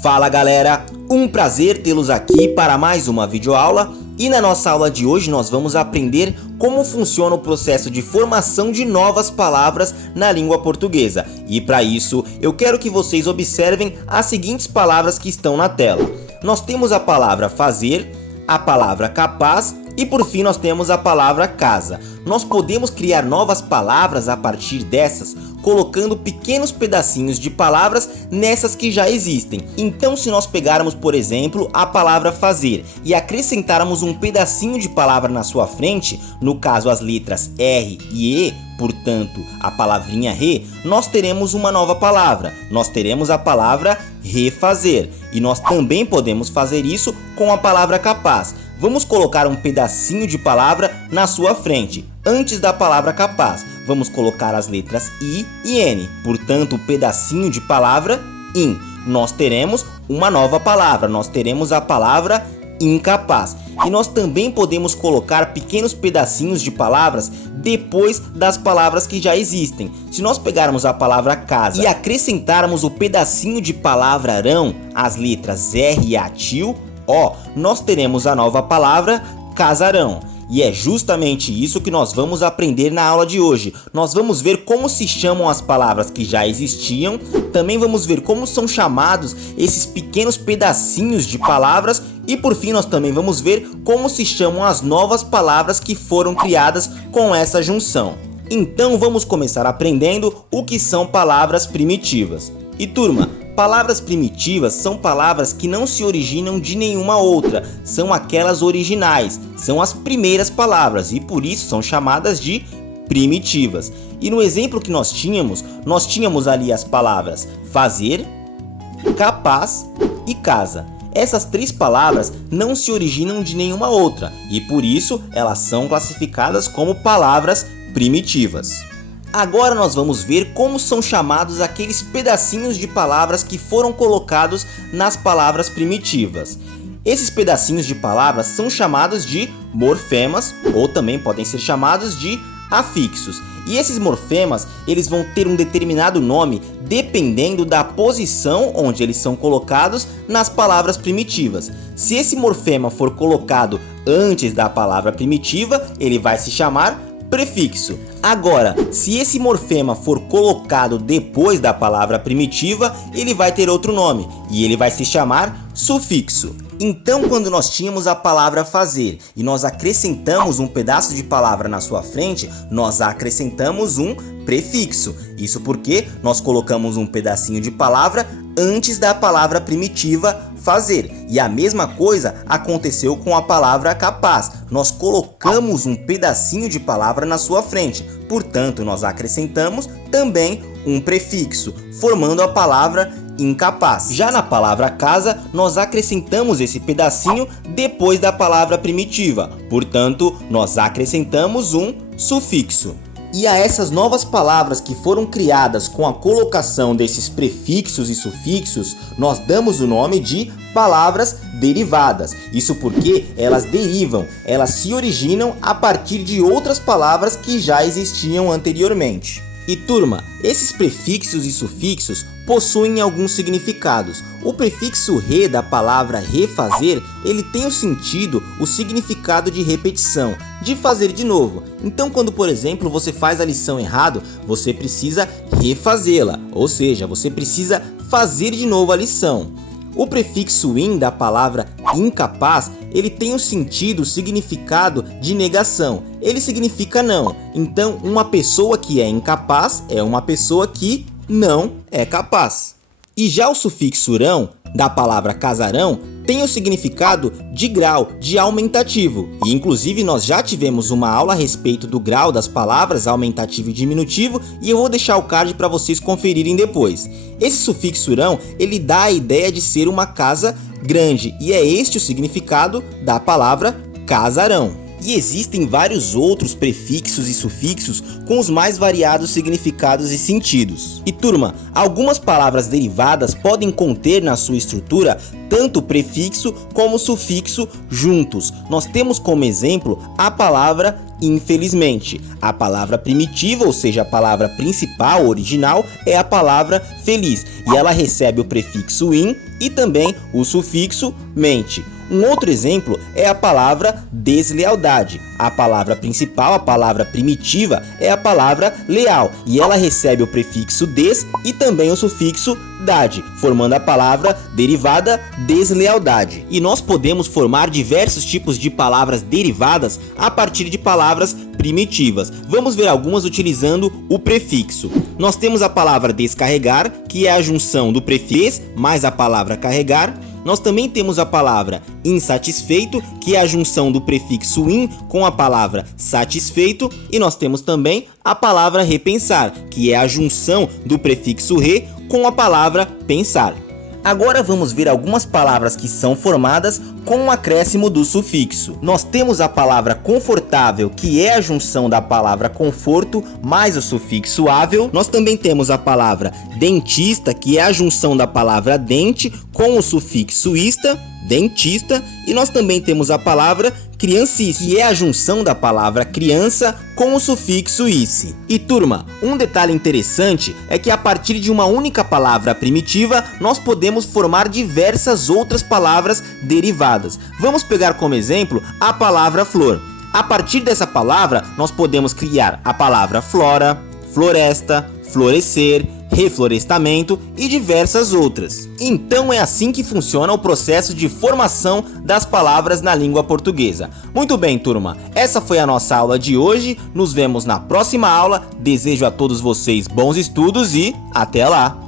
Fala galera, um prazer tê-los aqui para mais uma videoaula e na nossa aula de hoje nós vamos aprender como funciona o processo de formação de novas palavras na língua portuguesa. E para isso eu quero que vocês observem as seguintes palavras que estão na tela. Nós temos a palavra fazer, a palavra capaz e por fim nós temos a palavra casa. Nós podemos criar novas palavras a partir dessas, colocando pequenos pedacinhos de palavras nessas que já existem. Então se nós pegarmos, por exemplo, a palavra fazer e acrescentarmos um pedacinho de palavra na sua frente, no caso as letras R e E, portanto a palavrinha re, nós teremos uma nova palavra. Nós teremos a palavra refazer e nós também podemos fazer isso com a palavra capaz. Vamos colocar um pedacinho de palavra na sua frente. Antes da palavra capaz, vamos colocar as letras I e N. Portanto, o pedacinho de palavra in. Nós teremos uma nova palavra. Nós teremos a palavra incapaz. E nós também podemos colocar pequenos pedacinhos de palavras depois das palavras que já existem. Se nós pegarmos a palavra casa e acrescentarmos o pedacinho de palavrarão, as letras R e A tio, nós teremos a nova palavra casarão. E é justamente isso que nós vamos aprender na aula de hoje. Nós vamos ver como se chamam as palavras que já existiam, também vamos ver como são chamados esses pequenos pedacinhos de palavras e por fim nós também vamos ver como se chamam as novas palavras que foram criadas com essa junção. Então vamos começar aprendendo o que são palavras primitivas. E turma, palavras primitivas são palavras que não se originam de nenhuma outra, são aquelas originais, são as primeiras palavras e por isso são chamadas de primitivas. E no exemplo que nós tínhamos ali as palavras fazer, capaz e casa. Essas três palavras não se originam de nenhuma outra e por isso elas são classificadas como palavras primitivas. Agora nós vamos ver como são chamados aqueles pedacinhos de palavras que foram colocados nas palavras primitivas. Esses pedacinhos de palavras são chamados de morfemas ou também podem ser chamados de afixos. E esses morfemas, eles vão ter um determinado nome dependendo da posição onde eles são colocados nas palavras primitivas. Se esse morfema for colocado antes da palavra primitiva, ele vai se chamar prefixo. Agora, se esse morfema for colocado depois da palavra primitiva, ele vai ter outro nome e ele vai se chamar sufixo. Então, quando nós tínhamos a palavra fazer e nós acrescentamos um pedaço de palavra na sua frente, nós acrescentamos um prefixo. Isso porque nós colocamos um pedacinho de palavra antes da palavra primitiva fazer. E a mesma coisa aconteceu com a palavra capaz. Nós colocamos um pedacinho de palavra na sua frente. Portanto, nós acrescentamos também um prefixo, formando a palavra incapaz. Já na palavra casa, nós acrescentamos esse pedacinho depois da palavra primitiva. Portanto, nós acrescentamos um sufixo. E a essas novas palavras que foram criadas com a colocação desses prefixos e sufixos, nós damos o nome de palavras derivadas. Isso porque elas derivam, elas se originam a partir de outras palavras que já existiam anteriormente. E turma, esses prefixos e sufixos possuem alguns significados. O prefixo re da palavra refazer, ele tem o significado de repetição, de fazer de novo. Então quando, por exemplo, você faz a lição errado, você precisa refazê-la, ou seja, você precisa fazer de novo a lição. O prefixo in da palavra incapaz, ele tem o significado de negação. Ele significa não. Então, uma pessoa que é incapaz é uma pessoa que não é capaz. E já o sufixo rão da palavra casarão tem o significado de grau, de aumentativo. E inclusive nós já tivemos uma aula a respeito do grau das palavras aumentativo e diminutivo e eu vou deixar o card para vocês conferirem depois. Esse sufixo rão, ele dá a ideia de ser uma casa grande e é este o significado da palavra casarão. E existem vários outros prefixos e sufixos com os mais variados significados e sentidos. E turma, algumas palavras derivadas podem conter na sua estrutura tanto prefixo como sufixo juntos. Nós temos como exemplo a palavra infelizmente. A palavra primitiva, ou seja, a palavra principal, original, é a palavra feliz, e ela recebe o prefixo in e também o sufixo mente. Um outro exemplo é a palavra deslealdade. A palavra principal, a palavra primitiva, é a palavra leal, e ela recebe o prefixo des e também o sufixo dade, formando a palavra derivada deslealdade. E nós podemos formar diversos tipos de palavras derivadas a partir de palavras primitivas. Vamos ver algumas utilizando o prefixo. Nós temos a palavra descarregar, que é a junção do prefixo mais a palavra carregar. Nós também temos a palavra insatisfeito, que é a junção do prefixo in com a palavra satisfeito, e nós temos também a palavra repensar, que é a junção do prefixo re com a palavra pensar. Agora vamos ver algumas palavras que são formadas com o acréscimo do sufixo. Nós temos a palavra confortável, que é a junção da palavra conforto mais o sufixo ável. Nós também temos a palavra dentista, que é a junção da palavra dente com o sufixo ista, dentista. E nós também temos a palavra criancice, que é a junção da palavra criança com o sufixo ice. E turma, um detalhe interessante é que a partir de uma única palavra primitiva, nós podemos formar diversas outras palavras derivadas. Vamos pegar como exemplo a palavra flor. A partir dessa palavra, nós podemos criar a palavra flora, floresta, florescer, reflorestamento e diversas outras. Então é assim que funciona o processo de formação das palavras na língua portuguesa. Muito bem, turma, essa foi a nossa aula de hoje. Nos vemos na próxima aula. Desejo a todos vocês bons estudos e até lá!